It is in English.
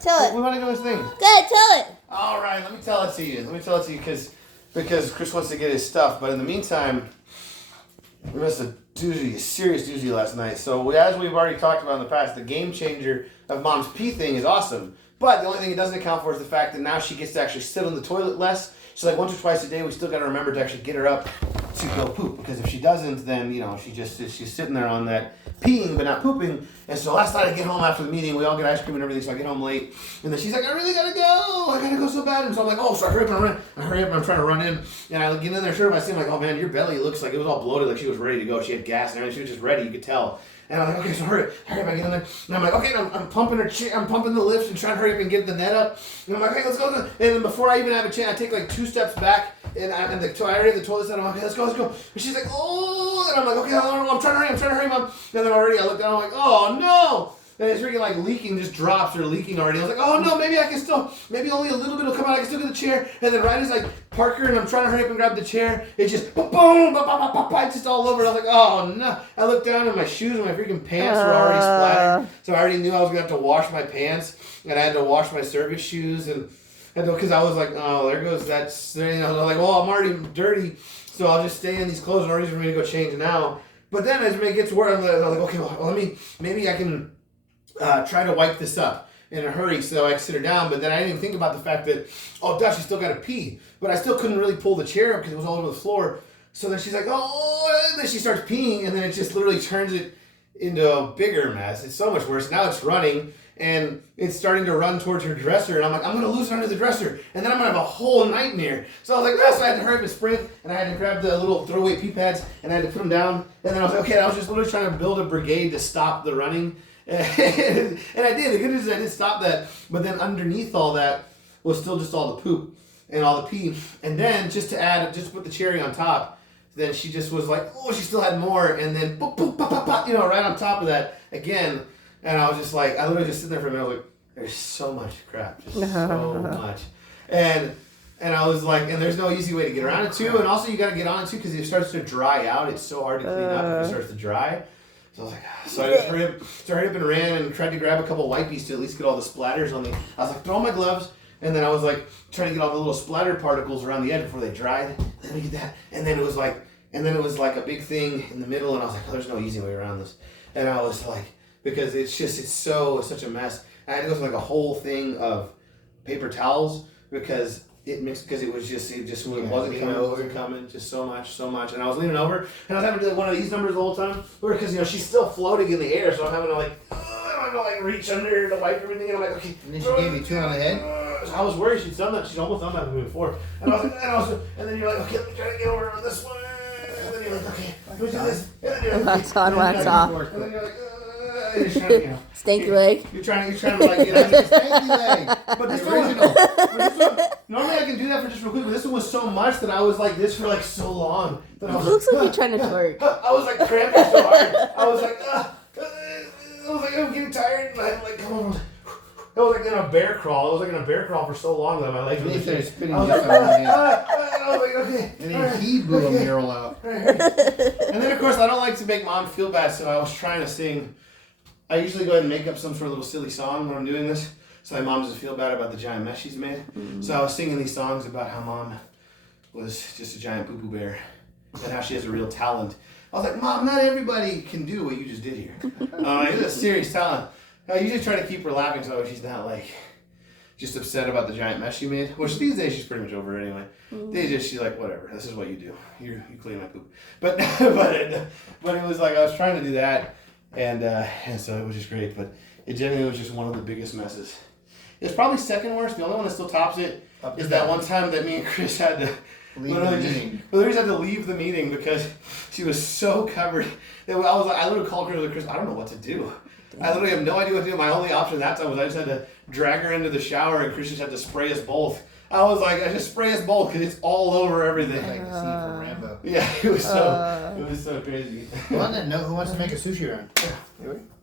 Tell it. We want to do his thing. Good, tell it. All right, let me tell it to you. Because Chris wants to get his stuff. But in the meantime, we missed a serious doozy last night. So as we've already talked about in the past, the game changer of Mom's pee thing is awesome. But the only thing it doesn't account for is the fact that now she gets to actually sit on the toilet less. So like once or twice a day, we still got to remember to actually get her up to go poop. Because if she doesn't, then she's sitting there on that peeing but not pooping. And so last night I get home after the meeting, we all get ice cream and everything. So I get home late, and then she's like, "I really gotta go. I gotta go so bad." And so I'm like, "Oh, so I hurry up and run. I hurry up and I'm trying to run in, and I get in there. Sure, I see, I'm like, "Oh man, your belly looks like it was all bloated, like she was ready to go. She had gas and everything. She was just ready. You could tell." And I'm like, "Okay, so hurry up, I get in there." And I'm like, "Okay," and I'm pumping I'm pumping the lifts and trying to hurry up and get the net up. And I'm like, "Okay, let's go." And then before I even have a chance, I take like 2 steps back, and I already have the toilet set. I'm like, "Okay, let's go." And she's like, "Oh," and I'm like, "Okay, I'm trying to hurry, Mom." And then already I look down, I'm like, "Oh no." And it's freaking like leaking, just drops are leaking already. I was like, "Oh no, maybe only a little bit will come out. I can still get the chair." And then right as I park her and I'm trying to hurry up and grab the chair, it just boom, it's just all over. And I was like, "Oh no." I looked down and my shoes and my freaking pants were already splattered. So I already knew I was going to have to wash my pants. And I had to wash my service shoes. And because I was like, "Oh, there goes that." I was like, "Well, I'm already dirty. So I'll just stay in these clothes. No reason for me to go change now." But then as it gets worse, I was like, "Okay, well, maybe I can try to wipe this up in a hurry so I can sit her down." But then I didn't even think about the fact that, oh gosh, she's still got to pee. But I still couldn't really pull the chair up because it was all over the floor. So then she's like, "Oh," and then she starts peeing, and then it just literally turns it into a bigger mess. It's so much worse. Now it's running, and it's starting to run towards her dresser, and I'm like, "I'm going to lose it under the dresser, and then I'm going to have a whole nightmare." So I was like, "No," so I had to hurry up and sprint, and I had to grab the little throwaway pee pads, and I had to put them down, and then I was like, okay, I was just literally trying to build a brigade to stop the running. And I did. The good news is I did stop that, but then underneath all that was still just all the poop and all the pee. And then just to put the cherry on top, then she just was like, oh, she still had more, and then boop, boop, pop, pop, pop, right on top of that again. And I was just like, I literally just sitting there for a minute, I was like, there's so much crap, just so much. And I was like, and there's no easy way to get around it too. And also you got to get on it too because it starts to dry out. It's so hard to clean up if it starts to dry. So I was like, so I just hurried up and ran and tried to grab a couple wipes to at least get all the splatters on the. I was like, throw on my gloves, and then I was like trying to get all the little splatter particles around the edge before they dried. Let me get that, and then it was like a big thing in the middle, and I was like, oh, there's no easy way around this. And I was like, because it's such a mess. I had to go through like a whole thing of paper towels because it wasn't coming, just so much. And I was leaning over, and I was having to do one of these numbers the whole time, because she's still floating in the air, so I'm having to reach under to wipe everything, and I'm like, okay. And then she gave you 2 on the head. I was worried she'd done that. She'd almost done that to me before, and and then you're like, okay, let me try to get over on this one, and then you're like, okay, let me do this, and then you're like, Wax on, wax off. And then you're like, you're trying to, Stanky leg. You're trying to like get out of your stanky leg. But this one, normally I can do that for just real quick, but this one was so much that I was like this for like so long. That I was Looks like you're trying to twerk. I was like cramping so hard. I was like, I'm getting tired, and I'm like, come on. I was like in a bear crawl. I was like in a bear crawl for so long that my legs were just spinning. I was like, okay. And then he blew a mural out. And then of course I don't like to make Mom feel bad, so I was trying to sing. I usually go ahead and make up some sort of little silly song when I'm doing this, so my mom doesn't feel bad about the giant mess she's made. Mm-hmm. So I was singing these songs about how Mom was just a giant poo-poo bear and how she has a real talent. I was like, Mom, not everybody can do what you just did here. It's a serious talent. I usually try to keep her laughing so she's not like just upset about the giant mess she made. Which these days she's pretty much over it anyway. Mm-hmm. These days she's like, whatever, this is what you do. You clean my poop. But it was like I was trying to do that. And so it was just great, but it genuinely was just one of the biggest messes. It's probably second worst. The only one that still tops it is that one time that me and Chris had to literally had to leave the meeting because she was so covered. That I literally called Chris, I don't know what to do. I literally have no idea what to do. My only option that time was I just had to drag her into the shower, and Chris just had to spray us both. I was like, I just spray us both because it's all over everything. Like the scene from Rambo. Yeah, it was so crazy. Well, on that note, who wants to make a sushi run? Yeah.